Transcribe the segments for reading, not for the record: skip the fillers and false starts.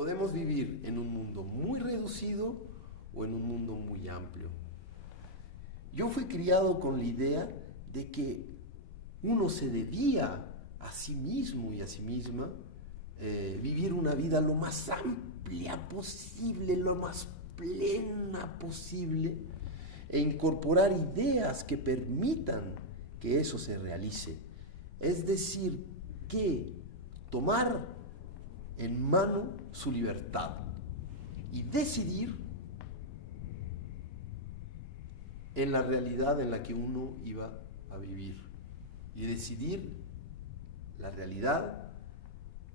Podemos vivir en un mundo muy reducido o en un mundo muy amplio. Yo fui criado con la idea de que uno se debía a sí mismo y a sí misma vivir una vida lo más amplia posible, lo más plena posible, e incorporar ideas que permitan que eso se realice. Es decir, que tomar en mano su libertad y decidir en la realidad en la que uno iba a vivir, y decidir la realidad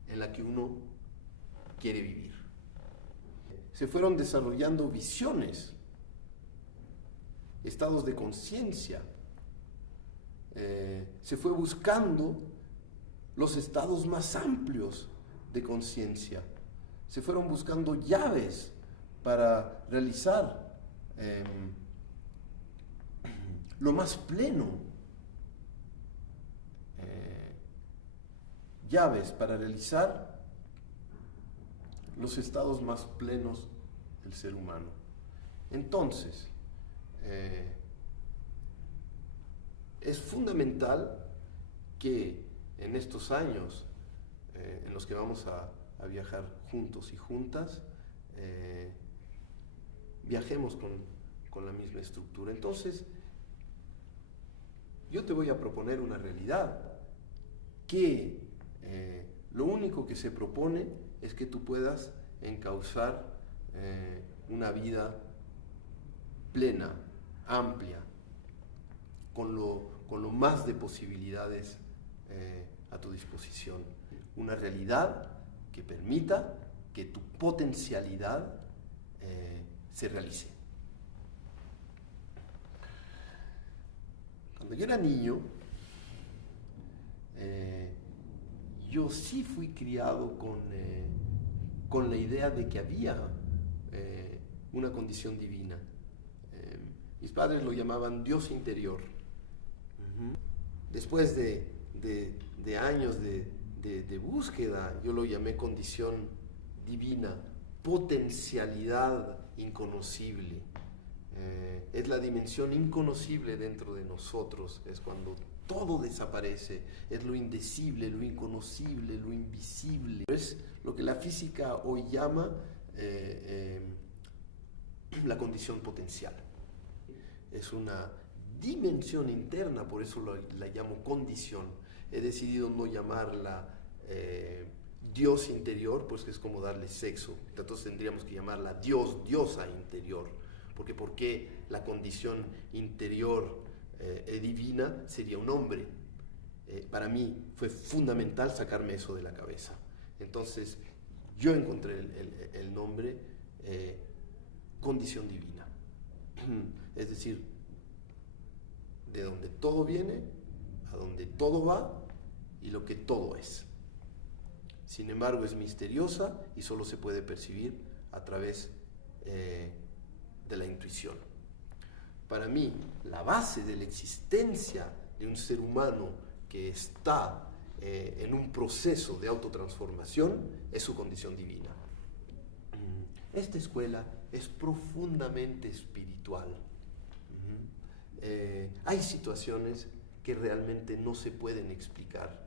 en la que uno quiere vivir. Se fueron desarrollando visiones, estados de conciencia, se fue buscando los estados más amplios de conciencia, se fueron buscando llaves para realizar lo más pleno, llaves para realizar los estados más plenos del ser humano. Entonces, es fundamental que en estos años en los que vamos a viajar juntos y juntas, viajemos con la misma estructura. Entonces, yo te voy a proponer una realidad que lo único que se propone es que tú puedas encauzar una vida plena, amplia, con lo más de posibilidades a tu disposición. Una realidad que permita que tu potencialidad se realice. Cuando yo era niño, yo sí fui criado con la idea de que había una condición divina. Mis padres lo llamaban Dios interior. Después de años de búsqueda, yo lo llamé condición divina, potencialidad inconocible. Es la dimensión inconocible dentro de nosotros, es cuando todo desaparece, es lo indecible, lo inconocible, lo invisible. Es lo que la física hoy llama la condición potencial. Es una dimensión interna, por eso la llamo condición. He decidido no llamarla Dios interior, pues que es como darle sexo. Entonces tendríamos que llamarla diosa interior. Porque ¿por qué la condición interior divina sería un hombre? Para mí fue fundamental sacarme eso de la cabeza. Entonces yo encontré el nombre condición divina. Es decir, de donde todo viene, a donde todo va y lo que todo es. Sin embargo, es misteriosa y solo se puede percibir a través de la intuición. Para mí, la base de la existencia de un ser humano que está en un proceso de autotransformación es su condición divina. Esta escuela es profundamente espiritual. Hay situaciones que realmente no se pueden explicar.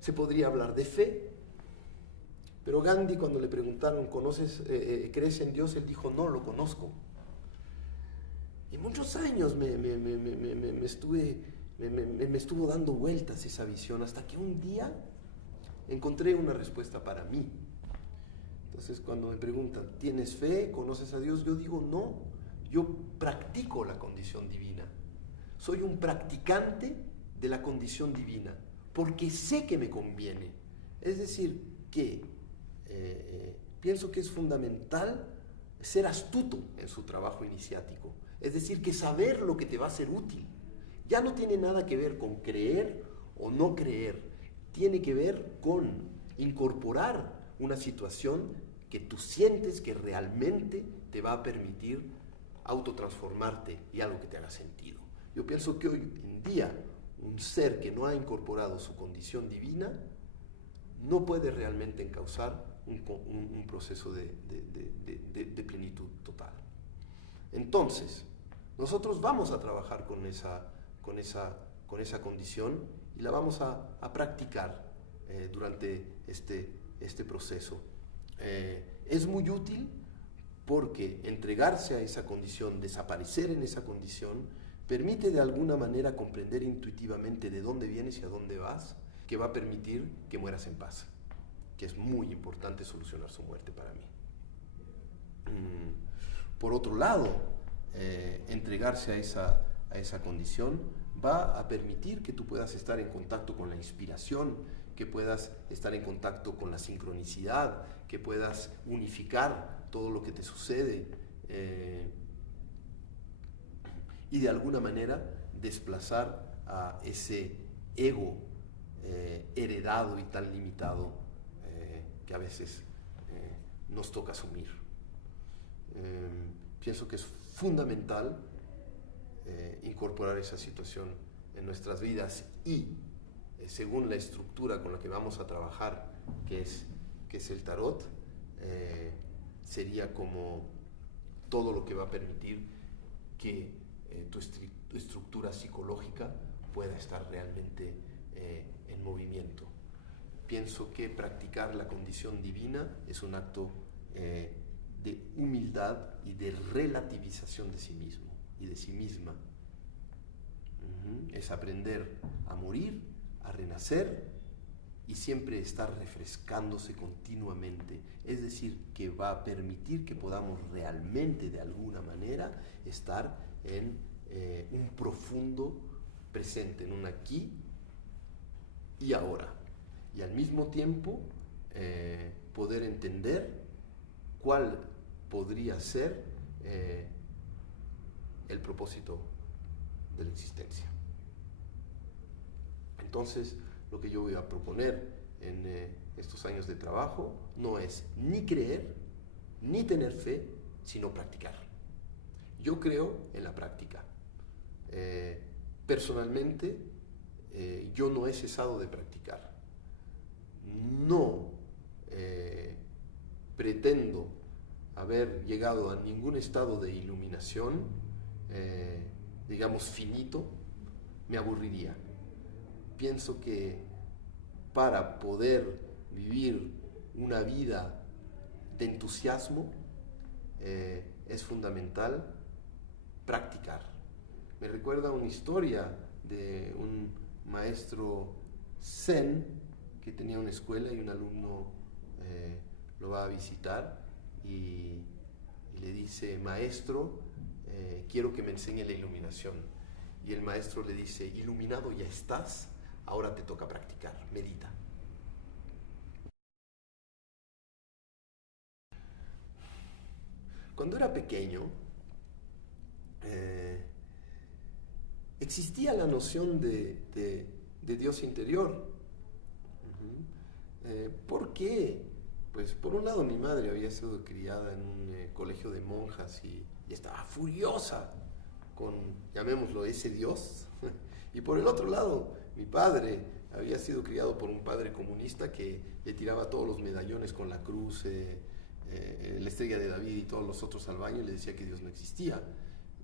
Se podría hablar de fe, pero Gandhi, cuando le preguntaron, ¿crees en Dios?, él dijo, no, lo conozco. Y muchos años me estuvo dando vueltas esa visión, hasta que un día encontré una respuesta para mí. Entonces, cuando me preguntan, ¿tienes fe? ¿Conoces a Dios? Yo digo, no, yo practico la condición divina. Soy un practicante de la condición divina, porque sé que me conviene. Es decir, que pienso que es fundamental ser astuto en su trabajo iniciático. Es decir, que saber lo que te va a ser útil. Ya no tiene nada que ver con creer o no creer. Tiene que ver con incorporar una situación que tú sientes que realmente te va a permitir autotransformarte y algo que te haga sentido. Yo pienso que hoy en día un ser que no ha incorporado su condición divina no puede realmente encauzar un proceso de plenitud total. Entonces, nosotros vamos a trabajar con esa condición y la vamos a practicar durante este proceso. Es muy útil porque entregarse a esa condición, desaparecer en esa condición, permite de alguna manera comprender intuitivamente de dónde vienes y a dónde vas, que va a permitir que mueras en paz, que es muy importante solucionar su muerte para mí. Por otro lado, entregarse a esa condición va a permitir que tú puedas estar en contacto con la inspiración, que puedas estar en contacto con la sincronicidad, que puedas unificar todo lo que te sucede y de alguna manera desplazar a ese ego heredado y tan limitado que a veces nos toca asumir. Pienso que es fundamental incorporar esa situación en nuestras vidas y según la estructura con la que vamos a trabajar, que es el tarot, sería como todo lo que va a permitir que tu estructura psicológica pueda estar realmente en movimiento. Pienso que practicar la condición divina es un acto de humildad y de relativización de sí mismo y de sí misma. Es aprender a morir, a renacer y siempre estar refrescándose continuamente. Es decir, que va a permitir que podamos realmente, de alguna manera, estar en un profundo presente, en un aquí y ahora. Y al mismo tiempo, poder entender cuál podría ser el propósito de la existencia. Entonces, lo que yo voy a proponer en estos años de trabajo no es ni creer, ni tener fe, sino practicar. Yo creo en la práctica. Personalmente, yo no he cesado de practicar. No pretendo haber llegado a ningún estado de iluminación, digamos, finito. Me aburriría. Pienso que para poder vivir una vida de entusiasmo es fundamental practicar. Me recuerda una historia de un maestro zen que tenía una escuela y un alumno lo va a visitar y le dice: maestro, quiero que me enseñe la iluminación. Y el maestro le dice: iluminado ya estás, ahora te toca practicar, medita. Cuando era pequeño, existía la noción de Dios interior. ¿Por qué? Pues por un lado mi madre había sido criada en un colegio de monjas y estaba furiosa con, llamémoslo, ese Dios. Y por el otro lado, mi padre había sido criado por un padre comunista que le tiraba todos los medallones con la cruz, la estrella de David y todos los otros al baño y le decía que Dios no existía.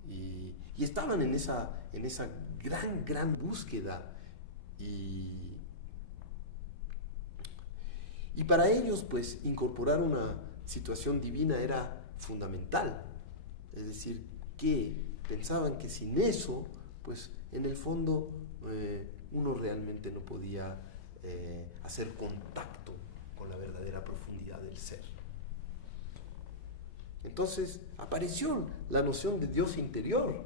Y estaban en esa gran búsqueda. Y para ellos, pues, incorporar una situación divina era fundamental. Es decir, que pensaban que sin eso, pues, en el fondo, uno realmente no podía hacer contacto con la verdadera profundidad del ser. Entonces apareció la noción de Dios interior,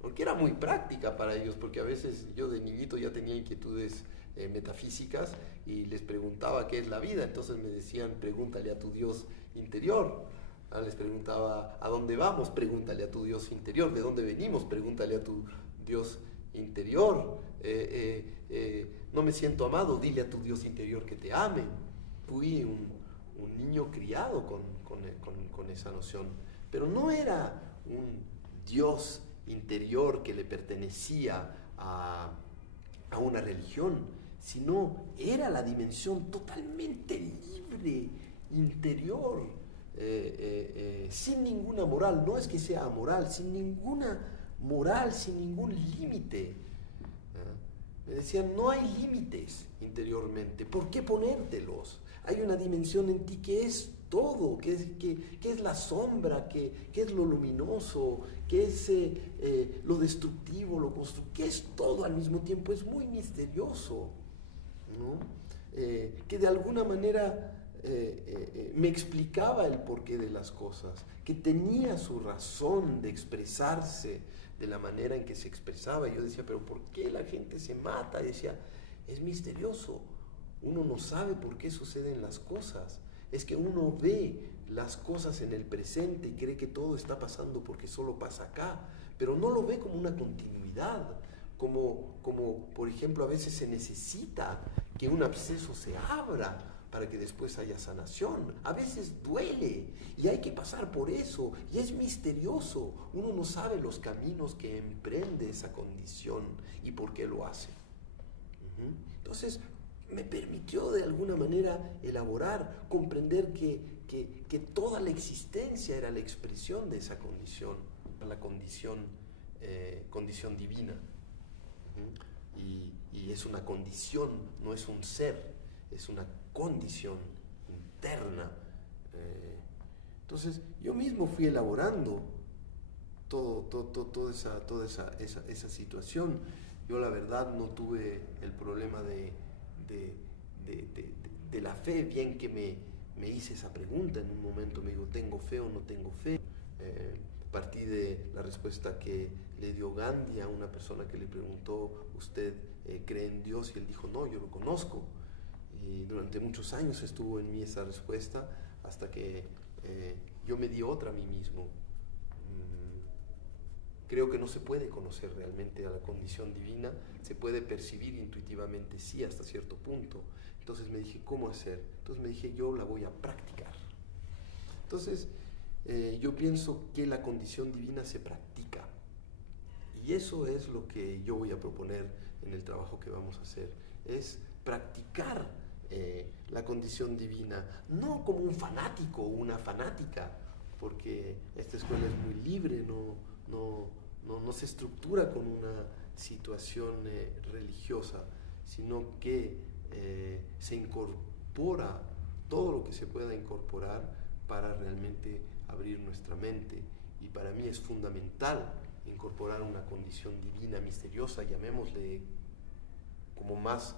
porque era muy práctica para ellos, porque a veces yo de niñito ya tenía inquietudes metafísicas y les preguntaba qué es la vida, entonces me decían: pregúntale a tu Dios interior. Les preguntaba: ¿a dónde vamos? Pregúntale a tu Dios interior. ¿De dónde venimos? Pregúntale a tu Dios interior. No me siento amado, dile a tu Dios interior que te ame. Fui un niño criado con esa noción, pero no era un Dios interior que le pertenecía a una religión, sino era la dimensión totalmente libre interior, sin ninguna moral. No es que sea amoral, sin ninguna moral, sin ningún límite. Me decían, no hay límites interiormente. ¿Por qué ponértelos? Hay una dimensión en ti que es todo, que es la sombra, que es lo luminoso, que es lo destructivo, lo constructivo, que es todo al mismo tiempo. Es muy misterioso, ¿no? Que de alguna manera me explicaba el porqué de las cosas, que tenía su razón de expresarse de la manera en que se expresaba. Y yo decía, pero ¿por qué la gente se mata? Y decía, es misterioso. Uno no sabe por qué suceden las cosas. Es que uno ve las cosas en el presente y cree que todo está pasando porque solo pasa acá, pero no lo ve como una continuidad, como por ejemplo a veces se necesita que un absceso se abra para que después haya sanación. A veces duele y hay que pasar por eso y es misterioso. Uno no sabe los caminos que emprende esa condición y por qué lo hace. Entonces me permitió de alguna manera elaborar, comprender que toda la existencia era la expresión de esa condición, la condición divina. Y es una condición, no es un ser, es una condición interna. Entonces yo mismo fui elaborando toda esa situación. Yo la verdad no tuve el problema de la fe, bien que me hice esa pregunta en un momento, me digo, ¿tengo fe o no tengo fe? Partí de la respuesta que le dio Gandhi a una persona que le preguntó, ¿usted cree en Dios? Y él dijo, no, yo lo conozco. Y durante muchos años estuvo en mí esa respuesta, hasta que yo me di otra a mí mismo. Creo que no se puede conocer realmente a la condición divina, se puede percibir intuitivamente, sí, hasta cierto punto. Entonces me dije, ¿cómo hacer? Entonces me dije, yo la voy a practicar. Entonces, yo pienso que la condición divina se practica. Y eso es lo que yo voy a proponer en el trabajo que vamos a hacer, es practicar la condición divina, no como un fanático o una fanática, porque esta escuela es muy libre, no se estructura con una situación religiosa, sino que se incorpora todo lo que se pueda incorporar para realmente abrir nuestra mente. Y para mí es fundamental incorporar una condición divina, misteriosa, llamémosle como más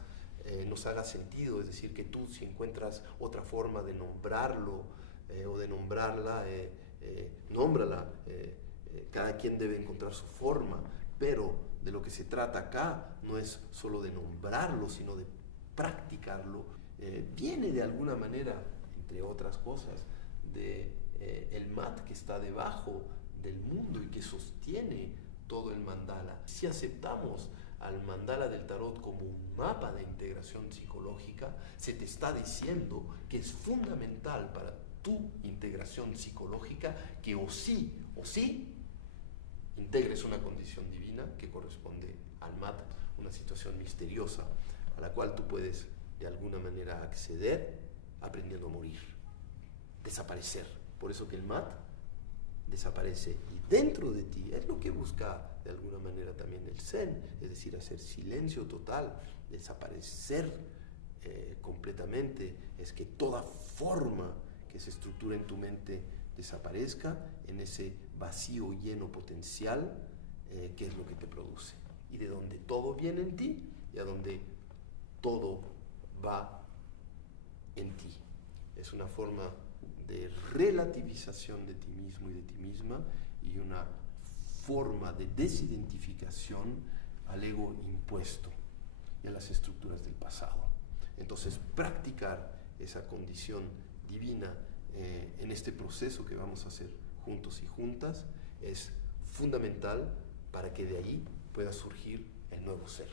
nos haga sentido, es decir, que tú si encuentras otra forma de nombrarlo o de nombrarla, nómbrala. Cada quien debe encontrar su forma, pero de lo que se trata acá no es solo de nombrarlo, sino de practicarlo. Viene de alguna manera, entre otras cosas, de el mat que está debajo del mundo y que sostiene todo el mandala. Si aceptamos al mandala del tarot como un mapa de integración psicológica, se te está diciendo que es fundamental para tu integración psicológica que o sí integres una condición divina que corresponde al mat, una situación misteriosa a la cual tú puedes de alguna manera acceder aprendiendo a morir, desaparecer. Por eso que el mat desaparece y dentro de ti es lo que busca de alguna manera también el Zen, es decir, hacer silencio total, desaparecer completamente, es que toda forma que se estructura en tu mente desaparezca en ese vacío lleno potencial que es lo que te produce y de donde todo viene en ti y a donde todo va en ti. Es una forma de relativización de ti mismo y de ti misma y una forma de desidentificación al ego impuesto y a las estructuras del pasado. Entonces, practicar esa condición divina en este proceso que vamos a hacer juntos y juntas es fundamental para que de ahí pueda surgir el nuevo ser.